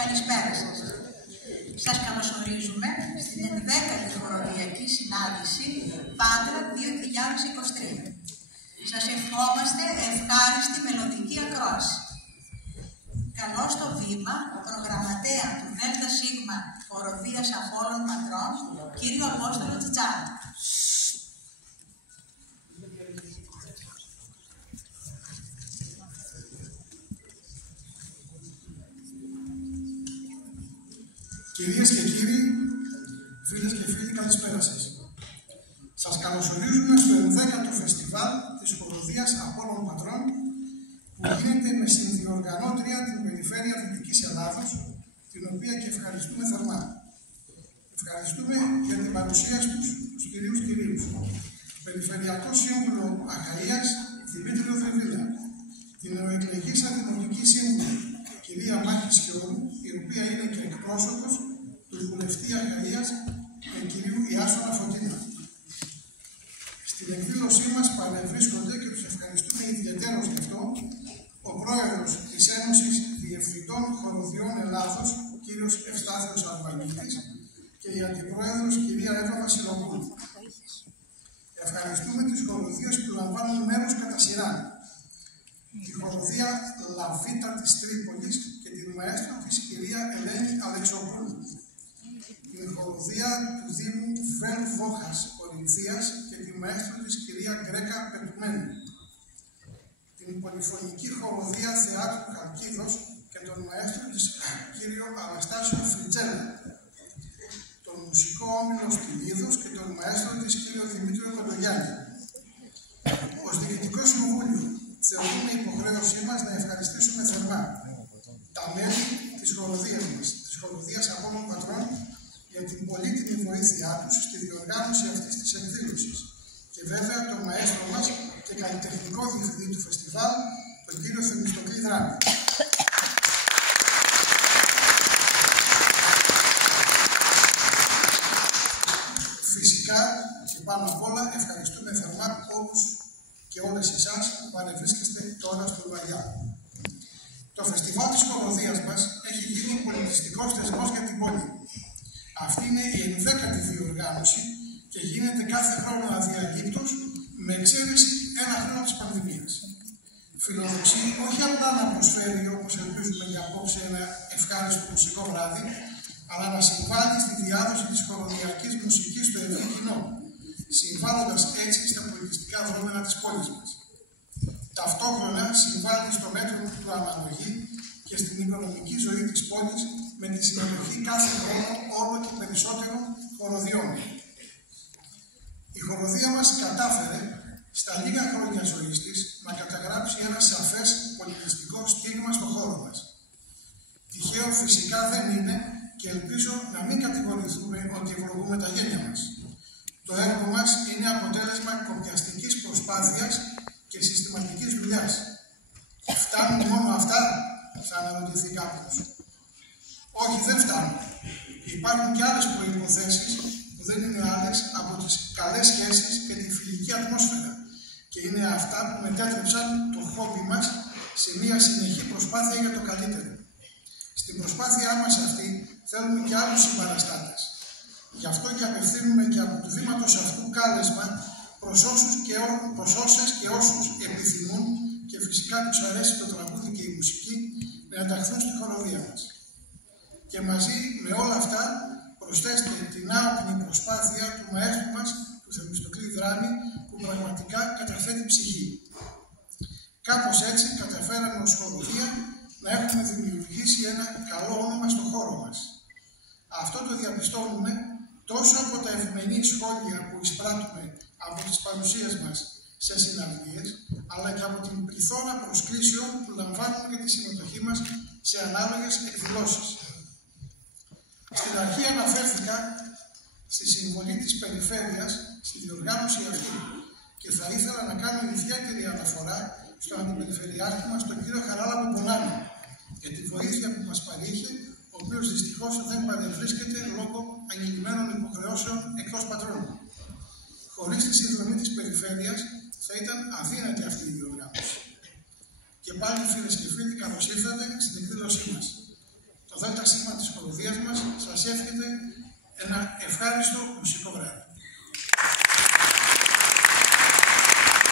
καλησπέρα σας. Σας καλωσορίζουμε στην 11η χοροδιακή συνάντηση Πάτρα 2023. Σας ευχόμαστε ευχάριστη μελλοντική ακρόαση. Καλώ στο βήμα προγραμματέα του ΔΣ Χοροδίας Απόλλων Πατρών, κύριο Απόστολο Τσιτσάρα. Κυρίες και κύριοι, φίλες και φίλοι, καλησπέρα σας. Σας καλωσορίζουμε στο 11ο Φεστιβάλ της Χοροδίας Απόλλων Πατρών, που γίνεται με συνδιοργανώτρια την Περιφέρεια Δυτικής Ελλάδος, την οποία και ευχαριστούμε θερμά. Ευχαριστούμε για την παρουσία στους κυρίους. Περιφερειακό Σύμβουλο Αχαΐας, Δημήτριο Θρεβίλα, την νεοεκλεγήσα Δημοτική Σύμβουλο, κυρία Μάχη Σκιώδου, η οποία είναι και εκπρόσωπος του Βουλευτή Αχαΐας, τον κυρίου Ιάσονα Φωτίνα. Στην εκδήλωσή μας παρευρίσκονται και τους ευχαριστούμε ιδιαιτέρως γι' αυτό ο πρόεδρος της Ένωσης Διευθυντών Χοροδιών Ελλάδος, κύριος Ευστάθιος Αλβανίτης, και η αντιπρόεδρος, κυρία Εύα Βασιλοπούλου. Ευχαριστούμε τις χοροδίες που λαμβάνουν μέρος κατά σειρά. Τη χοροδία Λαβίτα της Τρίπολης και την μαέστρο της κυρία Ελένη Αλεξοπούλου. Την χοροδία του Δήμου Βέλ Βόχας Κορινθίας και τη μαέστρο της κυρία Γκρέκα Πετουμένου. Την πολυφωνική χοροδία Θεάτρου Χαλκίδος και τον μαέστρο της κύριο Αναστάσιο Φριτζέλα. Τον μουσικό όμιλο Στυλίδος και τον μαέστρο της κύριο Δημήτριο Κοντογιάννη. Ως Διοικητικό Συμβούλιο θεωρούμε υποχρέωσή μας να ευχαριστήσουμε θερμά τα μέλη της χοροδίας μας, της Χοροδίας Απόλλων Πατρών, για την πολύτιμη βοήθειά τους στη διοργάνωση αυτής της εκδήλωσης. Και βέβαια το μαέστρο μας και καλλιτεχνικό διευθυντή του φεστιβάλ, τον κύριο Θεμιστοκλή Δράμη. Φυσικά και πάνω απ' όλα ευχαριστούμε θερμά όλους και όλες εσάς που παρευρίσκεστε τώρα στο Λουαγιά. Το φεστιβάλ της χοροδίας μας έχει γίνει πολιτιστικός θεσμός για την πόλη. Αυτή είναι η 11η διοργάνωση και γίνεται κάθε χρόνο αδιαλείπτως, με εξαίρεση ένα χρόνο της πανδημίας. Φιλοδοξεί όχι απλά να προσφέρει, όπως ελπίζουμε για απόψε, ένα ευχάριστο μουσικό βράδυ, αλλά να συμβάλλει στη διάδοση της χοροδιακής μουσικής στο ευρύ κοινό, συμβάλλοντας έτσι στα πολιτιστικά δρόμενα της πόλης μας. Ταυτόχρονα συμβάλλει στο μέτρο του αναλογή και στην οικονομική ζωή της πόλης με τη συμμετοχή κάθε χρόνο όλο και περισσότερων χοροδιών. Η χοροδία μας κατάφερε στα λίγα χρόνια ζωής της να καταγράψει ένα σαφές πολιτιστικό στίγμα στο χώρο μας. Τυχαίο φυσικά δεν είναι και ελπίζω να μην κατηγορηθούμε ότι ευλογούμε τα γένια μας. Το έργο μας είναι αποτέλεσμα κοπιαστικής προσπάθειας και συστηματικής δουλειάς. Φτάνουν μόνο αυτά, θα αναρωτηθεί κάποιος. Όχι, δεν φτάνουν. Υπάρχουν και άλλες προϋποθέσεις που δεν είναι άλλες από τις καλές σχέσεις και τη φιλική ατμόσφαιρα. Και είναι αυτά που μετέτρεψαν το χόμπι μας σε μια συνεχή προσπάθεια για το καλύτερο. Στην προσπάθειά μας αυτή θέλουμε και άλλους συμπαραστάτες. Γι' αυτό και απευθύνουμε και από του βήματος αυτού κάλεσμα προς όσες και όσους επιθυμούν και φυσικά τους αρέσει το τραγούδι και η μουσική να ενταχθούν στη χοροδία μας. Και μαζί με όλα αυτά προσθέστε την άοπνη προσπάθεια του μαέστρου μας, του Θεμιστοκλή Δράμη, που πραγματικά καταθέτει ψυχή. Κάπως έτσι καταφέραμε ως χοροδία να έχουμε δημιουργήσει ένα καλό όνομα στο χώρο μας. Αυτό το διαπιστώνουμε τόσο από τα ευμενή σχόλια που εισπράττουμε από τις παρουσίες μας σε συναυλίες, αλλά και από την πληθώρα προσκλήσεων που λαμβάνουμε για τη συμμετοχή μας σε ανάλογες εκδηλώσεις. Στην αρχή αναφέρθηκα στη συμβολή της Περιφέρειας στη διοργάνωση αυτή και θα ήθελα να κάνω ιδιαίτερη αναφορά στον αντιπεριφερειάρχη μας, τον κύριο Χαράλα Πομπολάνη, για τη βοήθεια που μας παρήχε, ο οποίος δυστυχώς δεν παρευρίσκεται λόγω ανηλυμένων υποχρεώσεων εκτός πατρών. Χωρίς τη συνδρομή της Περιφέρειας θα ήταν αδύνατη αυτή η διοργάνωση. Και πάλι, φίλες και φίλοι, καλώς ήρθατε στην εκδήλωσή μας. Το ΔΣ ένα ευχάριστο μουσικό βράδυ.